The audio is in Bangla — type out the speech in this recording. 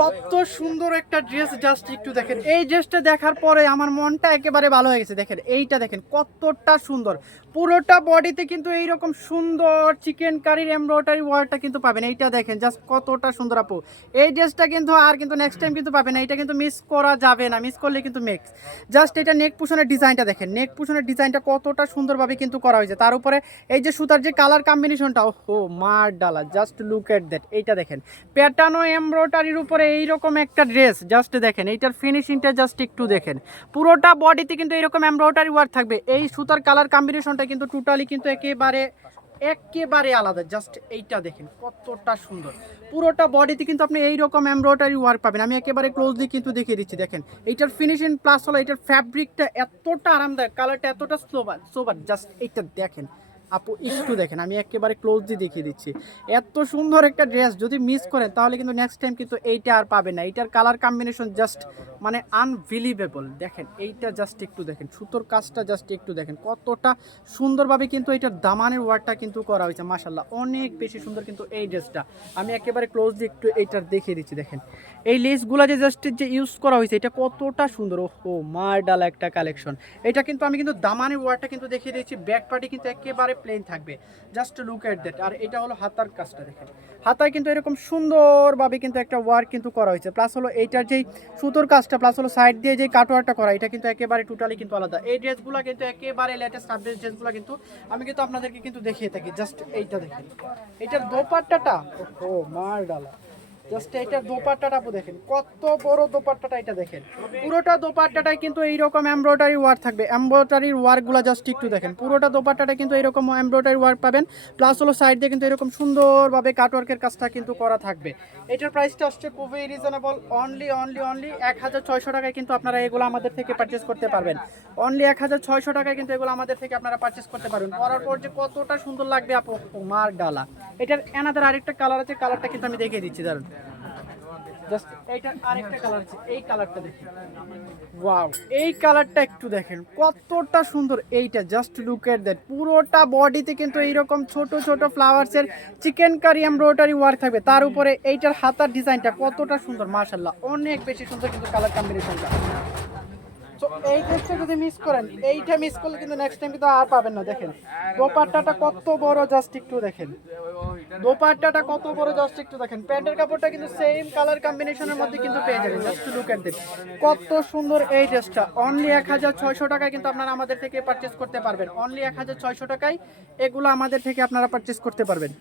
কত সুন্দর একটা ড্রেস, জাস্ট একটু দেখেন। এই ড্রেসটা দেখার পরে আমার মনটা একেবারে ভালো হয়ে গেছে। দেখেন এইটা দেখেন কতটা সুন্দর, পুরোটা বডিতে কিন্তু এইরকম সুন্দর চিকেন কারির এমব্রয়ডারি ওয়ার্কটা কিন্তু পাবেন। এইটা দেখেন জাস্ট কতটা সুন্দর আপু। এই ড্রেসটা কিন্তু আর কিন্তু নেক্সট টাইম কিন্তু পাবেন না, এটা কিন্তু মিস করা যাবে না, মিস করলে কিন্তু মিক্স। জাস্ট এটা নেক পুশনের ডিজাইনটা দেখেন, নেক পুশনের ডিজাইনটা কতটা সুন্দরভাবে কিন্তু করা হয়েছে। তার উপরে এই যে সুতার যে কালার কম্বিনেশনটা, ও মার ডালা, জাস্ট লুক এট দ্যাট। এইটা দেখেন প্যাটার্ন এমব্রয়ডারির উপরে এইরকম একটা ড্রেস, জাস্ট দেখেন এইটার ফিনিশিংটা জাস্ট একটু দেখেন। পুরোটা বডিতে কিন্তু এইরকম এমব্রয়ডারি ওয়ার্ক থাকবে। এই সুতার কালার কম্বিনেশনটা কিন্তু টোটালি কিন্তু একেবারে একেবারে আলাদা। জাস্ট এইটা দেখেন কতটা সুন্দর, পুরোটা বডিতে কিন্তু আপনি এইরকম এমব্রয়ডারি ওয়ার্ক পাবেন। আমি একেবারে ক্লোজলি কিন্তু দেখিয়ে দিচ্ছি। দেখেন এইটার ফিনিশিং প্লাস হলো এইটার ফ্যাব্রিকটা এতটা আরামদায়ক, কালারটা এতটা সোবার সোবার, জাস্ট এইটা দেখেন আপু একটু দেখেন। আমি একেবারে ক্লোজলি দেখিয়ে দিচ্ছি। এত সুন্দর একটা ড্রেস যদি মিস করেন তাহলে কিন্তু নেক্সট টাইম কিন্তু এইটা আর পাবেন না। এইটার কালার কম্বিনেশন জাস্ট মানে আনবিলিভেবল। দেখেন এইটা জাস্ট একটু দেখেন, সুতোর কাজটা জাস্ট একটু দেখেন কতটা সুন্দরভাবে কিন্তু এইটার দামানের ওয়ার্কটা কিন্তু করা হয়েছে। মাশাল্লাহ অনেক বেশি সুন্দর কিন্তু এই ড্রেসটা। আমি একেবারে ক্লোজলি একটু এইটার দেখিয়ে দিচ্ছি। দেখেন এই লেসগুলো যে জাস্ট যে ইউজ করা হয়েছে এটা কতটা সুন্দর, ও মার ডালা একটা কালেকশন। এটা কিন্তু আমি কিন্তু দামানের ওয়ার্কটা কিন্তু দেখিয়ে দিয়েছি। ব্যাক পার্টি কিন্তু একেবারে প্লেন থাকবে, জাস্ট লুক এট দ্যাট। আর এটা হলো হাতার কাজটা দেখেন, হাতায় কিন্তু এরকম সুন্দরভাবে কিন্তু একটা ওয়ার্ক কিন্তু করা হয়েছে। প্লাস হলো এইটার যেই সুতোর কাজটা, প্লাস হলো সাইড দিয়ে যে কাটওয়ার্কটা করা, এটা কিন্তু একেবারে টোটালি কিন্তু আলাদা। এই ড্রেসগুলো কিন্তু একেবারে লেটেস্ট আপডেট ড্রেসগুলো কিন্তু আমি কিন্তু আপনাদেরকে কিন্তু দেখিয়ে থাকি। জাস্ট এইটা দেখেন, এটার দোপাট্টাটা, ও মার ডালা, জাস্ট এইটার দোপাট্টাটা দেখেন কত বড় দোপাট্টাটা। এটা দেখেন পুরোটা দোপাট্টাটাই কিন্তু এইরকম এমব্রয়ডারি ওয়ার্ক থাকবে। এমব্রয়ডারির ওয়ার্কগুলো জাস্ট একটু দেখেন, পুরোটা দোপাট্টাটা কিন্তু এইরকম এমব্রয়ডারি ওয়ার্ক পাবেন। প্লাস হলো সাইড দিয়ে কিন্তু এরকম সুন্দরভাবে কাটওয়ার্কের কাজটা কিন্তু করা থাকবে। এটার প্রাইসটা আসছে খুবই রিজনেবল, অনলি 1600 টাকায় কিন্তু আপনারা এগুলো আমাদের থেকে পারচেস করতে পারবেন। অনলি 1600 টাকায় কিন্তু এগুলো আমাদের থেকে আপনারা পারচেস করতে পারবেন। পরার পর যে কতটা সুন্দর লাগবে আপু, মার ডালা। এটার এনাদের আরেকটা কালার আছে, কালারটা কিন্তু আমি দেখিয়ে দিচ্ছি দাঁড়ান। জাস্ট এইটার আরেকটা কালার আছে, এই কালারটা দেখেন, ওয়াও এই কালারটা একটু দেখেন কতটা সুন্দর। এইটা জাস্ট লুক এট দ্যাট, পুরোটা বডিতে কিন্তু এইরকম ছোট ছোট ফ্লাওয়ার্সের চিকেন কারি এমব্রয়ডারি ওয়ার্ক থাকবে। তার উপরে এইটার হাতার ডিজাইনটা কতটা সুন্দর, মাশাআল্লাহ অনেক বেশি সুন্দর কিন্তু কালার কম্বিনেশনটা। তো এই ড্রেসটা যদি মিস করেন, এইটা মিস করলে কিন্তু নেক্সট টাইম কিন্তু আর পাবেন না। দেখেন দোপাট্টাটা কত বড়, জাস্ট একটু দেখেন দোপাট্টাটা কত বড়, জাস্ট একটু দেখেন। প্যান্টের কাপড়টা কিন্তু সেম কালার কম্বিনেশনের মধ্যে কিন্তু পেয়ে যাবেন। জাস্ট লুক এট দিস, কত সুন্দর এই ড্রেসটা। অনলি 1600 টাকায় কিন্তু আপনারা আমাদের থেকে পারচেস করতে পারবেন। অনলি 1600 টাকায় এগুলো আমাদের থেকে আপনারা পারচেস করতে পারবেন।